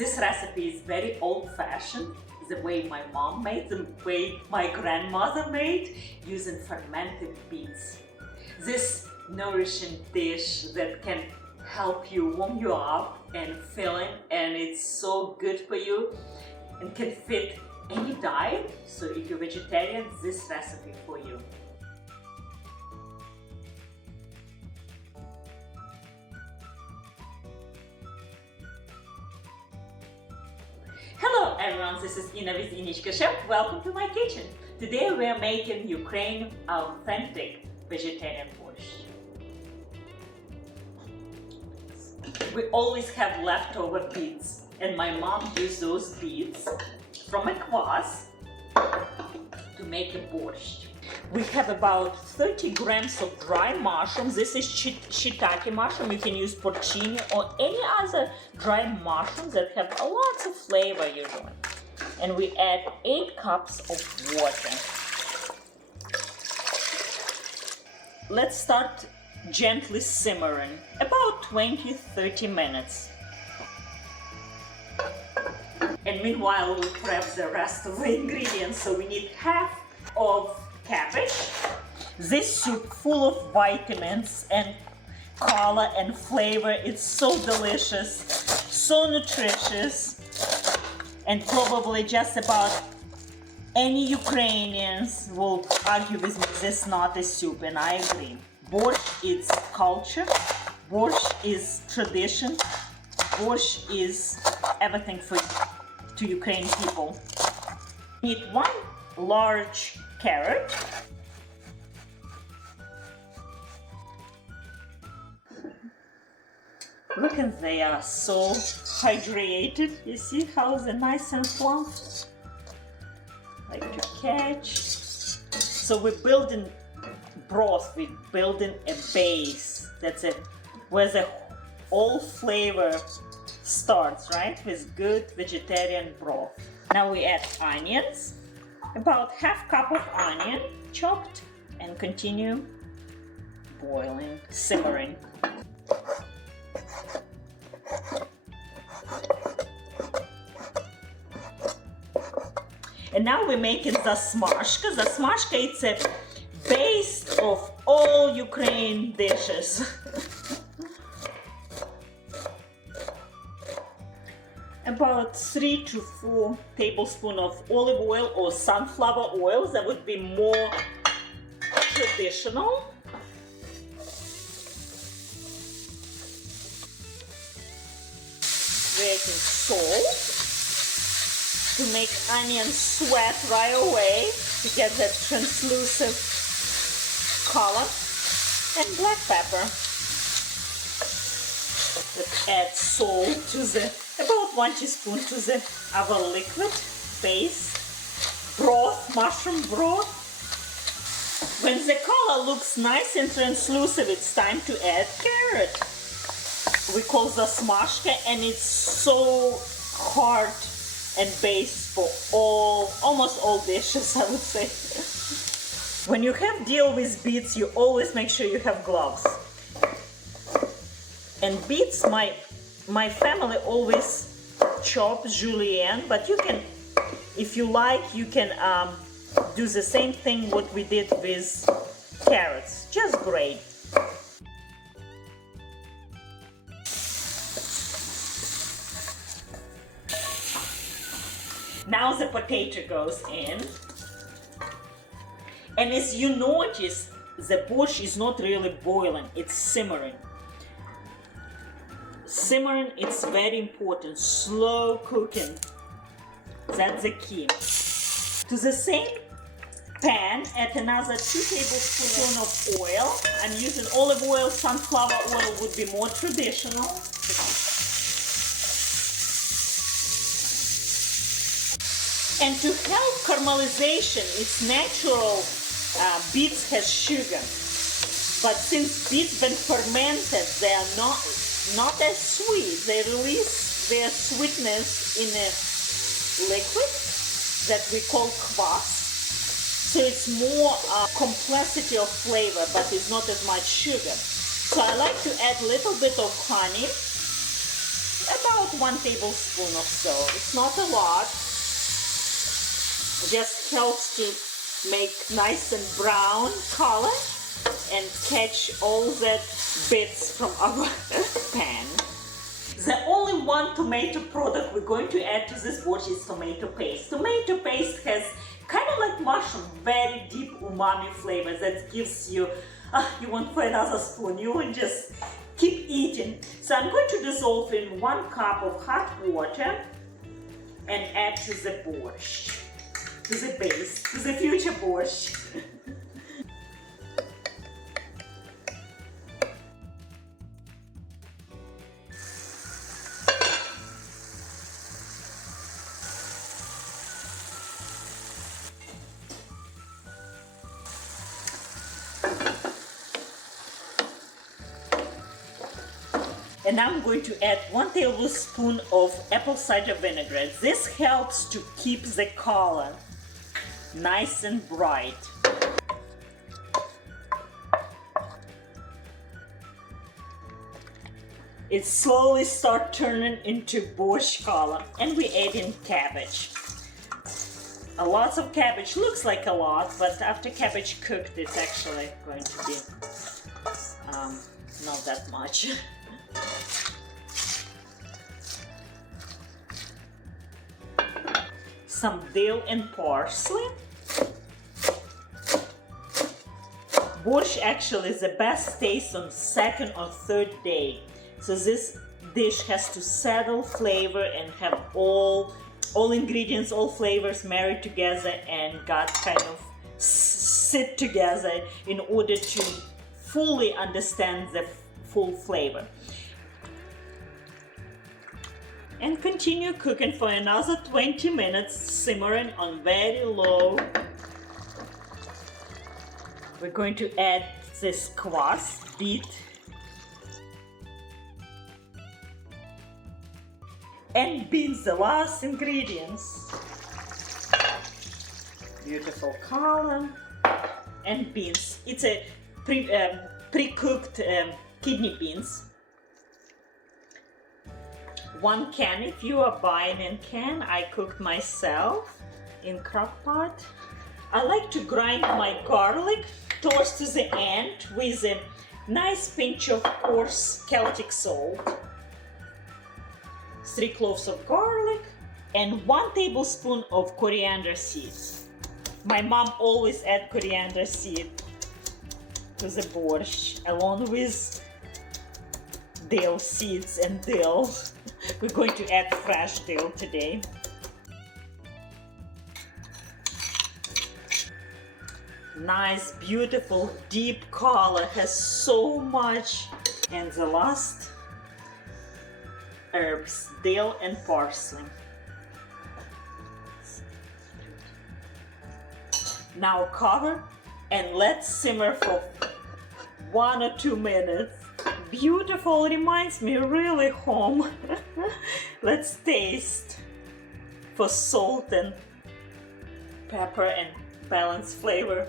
This recipe is very old-fashioned, the way my mom made, the way my grandmother made, using fermented beets. This nourishing dish that can help you warm you up and filling, and it's so good for you and can fit any diet. So if you're vegetarian, this recipe for you. Hello everyone, this is Inna with Innichka Chef. Welcome to my kitchen. Today we are making Ukrainian authentic vegetarian borscht. We always have leftover beets, and my mom used those beets from a kvass to make a borscht. We have about 30 grams of dry mushrooms. This is shiitake mushroom. You can use porcini or any other dry mushrooms that have lots of flavor usually. And we add 8 cups of water. Let's start gently simmering, about 20-30 minutes. And meanwhile, we prep the rest of the ingredients. So we need half of cabbage. This soup full of vitamins and color and flavor. It's so delicious, so nutritious, and probably just about any Ukrainians will argue with me this is not a soup, and I agree. Borscht is culture, borscht is tradition, borscht is everything to Ukrainian people. We need 1 large carrot, look, and they are so hydrated. You see how they're nice and plump, like to catch. So we're building broth, we're building a base. That's it, where the all flavor starts, right? With good vegetarian broth. Now we add onions. About half cup of onion chopped, and continue boiling, simmering. And now we're making zasmashka. Zasmashka, it's a base of all Ukrainian dishes. About 3 to 4 tablespoons of olive oil or sunflower oil. That would be more traditional. We're adding salt to make onions sweat right away to get that translucent color, and black pepper. Let's add salt to about 1 teaspoon to our liquid base broth, mushroom broth. When the color looks nice and translucent, it's time to add carrot. We call zasmashka, and it's so hard and base for almost all dishes, I would say. When you have deal with beets, you always make sure you have gloves. And beets, my family always chops julienne, but you can, if you like, you can do the same thing what we did with carrots, just grate. Now the potato goes in, and as you notice, the borscht is not really boiling, it's simmering. Simmering, it's very important, slow cooking, that's the key. To the same pan, add another 2 tablespoons of oil. I'm using olive oil, sunflower oil would be more traditional. And to help caramelization, it's natural, beets has sugar. But since beets been fermented, they are not as sweet. They release their sweetness in a liquid that we call kvass. So it's more complexity of flavor, but it's not as much sugar. So I like to add a little bit of honey about 1 tablespoon or so. It's not a lot. It just helps to make nice and brown color and catch all that bits from our pan. The only one tomato product we're going to add to this borscht is tomato paste. Tomato paste has kind of like mushroom, very deep umami flavor that gives you, you want for another spoon, you will just keep eating. So I'm going to dissolve in 1 cup of hot water and add to the borscht, to the base, to the future borscht. And I'm going to add 1 tablespoon of apple cider vinegar. This helps to keep the color nice and bright. It slowly starts turning into borscht color, and we add in cabbage. A lot of cabbage looks like a lot, but after cabbage cooked, it's actually going to be not that much. Some dill and parsley. Borscht actually is the best taste on 2nd or 3rd day. So this dish has to settle flavor and have all ingredients, all flavors married together and got kind of sit together in order to fully understand the full flavor. And continue cooking for another 20 minutes, simmering on very low. We're going to add this kvass, beet, and beans, the last ingredients. Beautiful color. And beans. It's a pre-cooked kidney beans. 1 can if you are buying in can. I cooked myself in crock pot. I like to grind my garlic towards to the end with a nice pinch of coarse Celtic salt, 3 cloves of garlic, and 1 tablespoon of coriander seeds. My mom always add coriander seed to the borscht along with dill seeds and dill. We're going to add fresh dill today. Nice, beautiful, deep color, has so much. And the last herbs, dill and parsley. Now cover and let's simmer for 1 or 2 minutes. Beautiful, reminds me really home. Let's taste for salt and pepper and balanced flavor.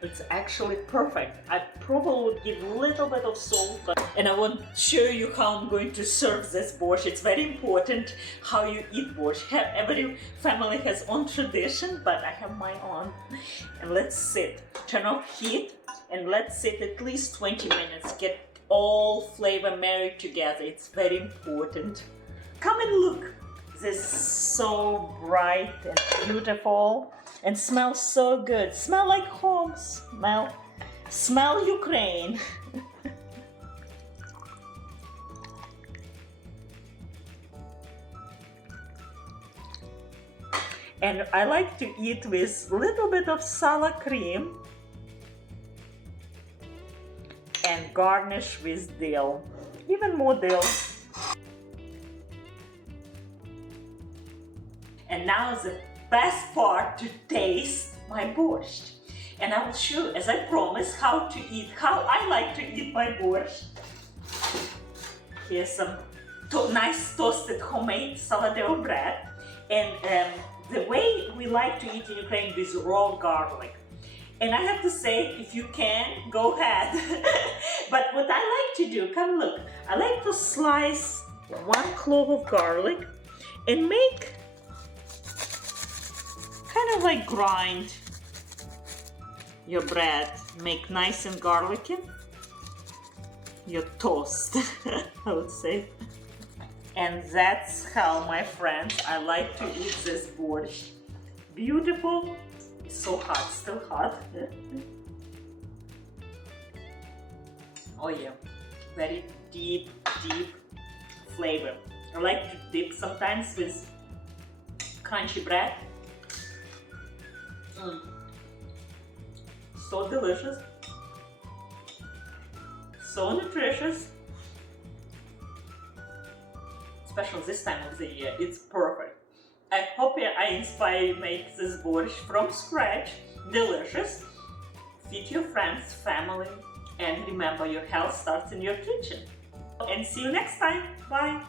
It's actually perfect. I probably would give a little bit of salt, and I want to show you how I'm going to serve this borscht. It's very important how you eat borscht. Every family has own tradition, but I have my own. And let's sit. Turn off heat and let's sit at least 20 minutes. Get all flavor married together. It's very important. Come and look. This is so bright and beautiful and smells so good. Smell like home. Smell Ukraine. And I like to eat with a little bit of sour cream and garnish with dill, even more dill. And now is the best part, to taste my borscht. And I will show you, as I promised, how I like to eat my borscht. Here's some nice toasted homemade sourdough bread. And the way we like to eat in Ukraine is raw garlic. And I have to say, if you can, go ahead. But what I like to do, come look, I like to slice 1 clove of garlic and make kind of like grind your bread, make nice and garlicky, your toast, I would say. And that's how, my friends, I like to eat this borscht. Beautiful. It's so hot, still hot. Oh yeah, very deep, deep flavor. I like to dip sometimes with crunchy bread. So delicious, so nutritious. Especially this time of the year, it's perfect. I hope I inspire you to make this borscht from scratch. Delicious. Feed your friends, family, and remember, your health starts in your kitchen. And see you next time. Bye.